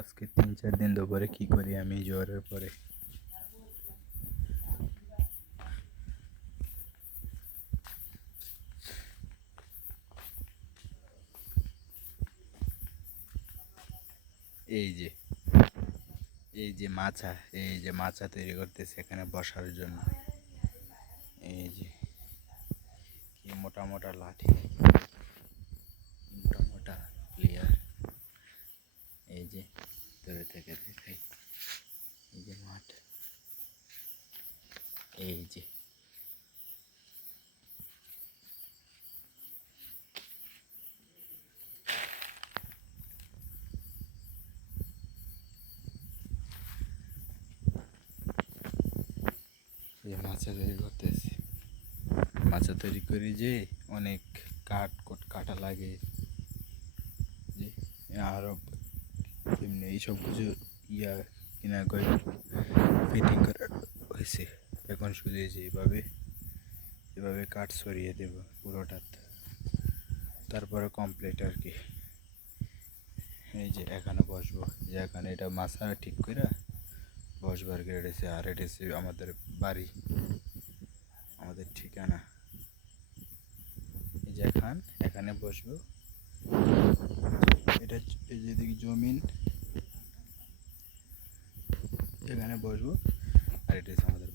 আজকে 3-4 দিন দুপুরে কি করি আমি জ্বরের পরে। এই যে মাচা তৈরি করতেছে এখানে বসার জন্য। এই যে কি মোটা মোটা লাঠি, মোটা মোটা প্লেয়ার। এই যে দূরে থেকে দেখাই, এই যে মাঠ, এই যে মাচা তৈরি করতেছি। মাচা তৈরি করি যে অনেক কাটা লাগে, যে আরও এমনি এইসব কিছু কিনা করে ফিটিং করা হয়েছে। এখন শুধু এই যে এভাবে কাঠ সরিয়ে দেব পুরোটা, তারপরে কমপ্লিট আর কি। এই যে এখানে বসবো, যে এখানে এটা মাচা ঠিক করে বসবার গেড়েছে। আর এটা আমাদের বাড়ি, আমাদের ঠিকানা। এই যে এখানে বসবো। এটা যেদিকে জমিন, এখানে বসবো। আর এটা হচ্ছে আমাদের